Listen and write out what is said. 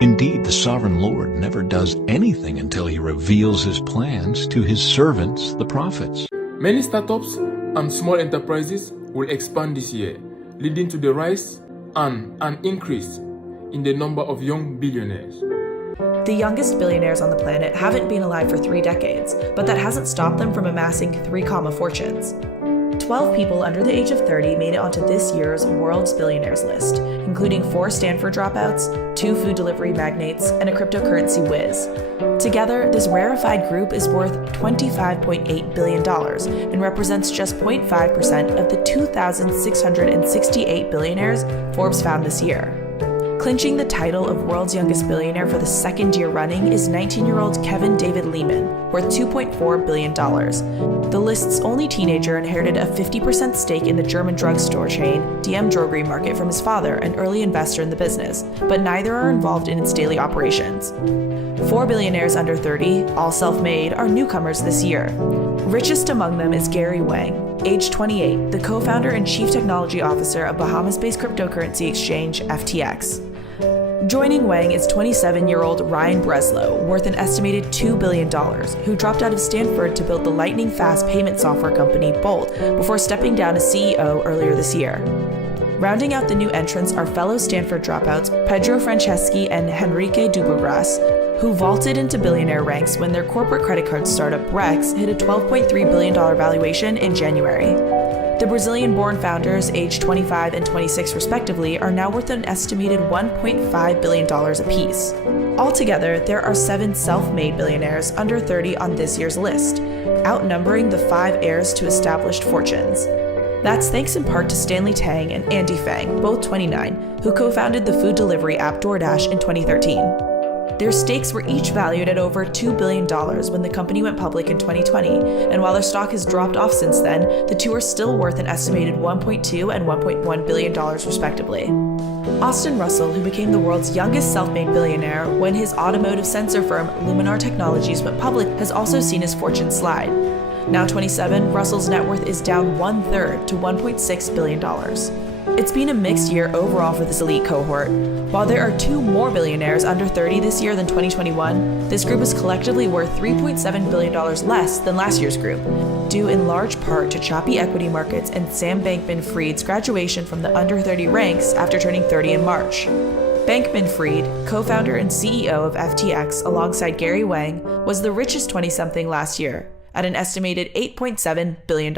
Indeed, the sovereign Lord never does anything until he reveals his plans to his servants, the prophets. Many startups and small enterprises will expand this year, leading to the rise and an increase in the number of young billionaires. The youngest billionaires on the planet haven't been alive for 3 decades, but that hasn't stopped them from amassing 3 fortunes. 12 people under the age of 30 made it onto this year's World's Billionaires list, including 4 Stanford dropouts, 2 food delivery magnates, and a cryptocurrency whiz. Together, this rarefied group is worth $25.8 billion and represents just 0.5% of the 2,668 billionaires Forbes found this year. Clinching the title of World's Youngest Billionaire for the 2nd year running is 19-year-old Kevin David Lehman, worth $2.4 billion. The list's only teenager inherited a 50% stake in the German drugstore chain DM Drogerie Market from his father, an early investor in the business, but neither are involved in its daily operations. 4 billionaires under 30, all self-made, are newcomers this year. Richest among them is Gary Wang, age 28, the co-founder and chief technology officer of Bahamas-based cryptocurrency exchange FTX. Joining Wang is 27-year-old Ryan Breslow, worth an estimated $2 billion, who dropped out of Stanford to build the lightning-fast payment software company Bolt before stepping down as CEO earlier this year. Rounding out the new entrants are fellow Stanford dropouts Pedro Franceschi and Henrique Dubobras, who vaulted into billionaire ranks when their corporate credit card startup Brex hit a $12.3 billion valuation in January. The Brazilian-born founders, aged 25 and 26 respectively, are now worth an estimated $1.5 billion apiece. Altogether, there are 7 self-made billionaires under 30 on this year's list, outnumbering the 5 heirs to established fortunes. That's thanks in part to Stanley Tang and Andy Fang, both 29, who co-founded the food delivery app DoorDash in 2013. Their stakes were each valued at over $2 billion when the company went public in 2020, and while their stock has dropped off since then, the two are still worth an estimated $1.2 and $1.1 billion respectively. Austin Russell, who became the world's youngest self-made billionaire when his automotive sensor firm Luminar Technologies went public, has also seen his fortune slide. Now 27, Russell's net worth is down 1/3 to $1.6 billion. It's been a mixed year overall for this elite cohort. While there are 2 more billionaires under 30 this year than 2021, this group is collectively worth $3.7 billion less than last year's group, due in large part to choppy equity markets and Sam Bankman-Fried's graduation from the under 30 ranks after turning 30 in March. Bankman-Fried, co-founder and CEO of FTX alongside Gary Wang, was the richest 20-something last year, at an estimated $8.7 billion.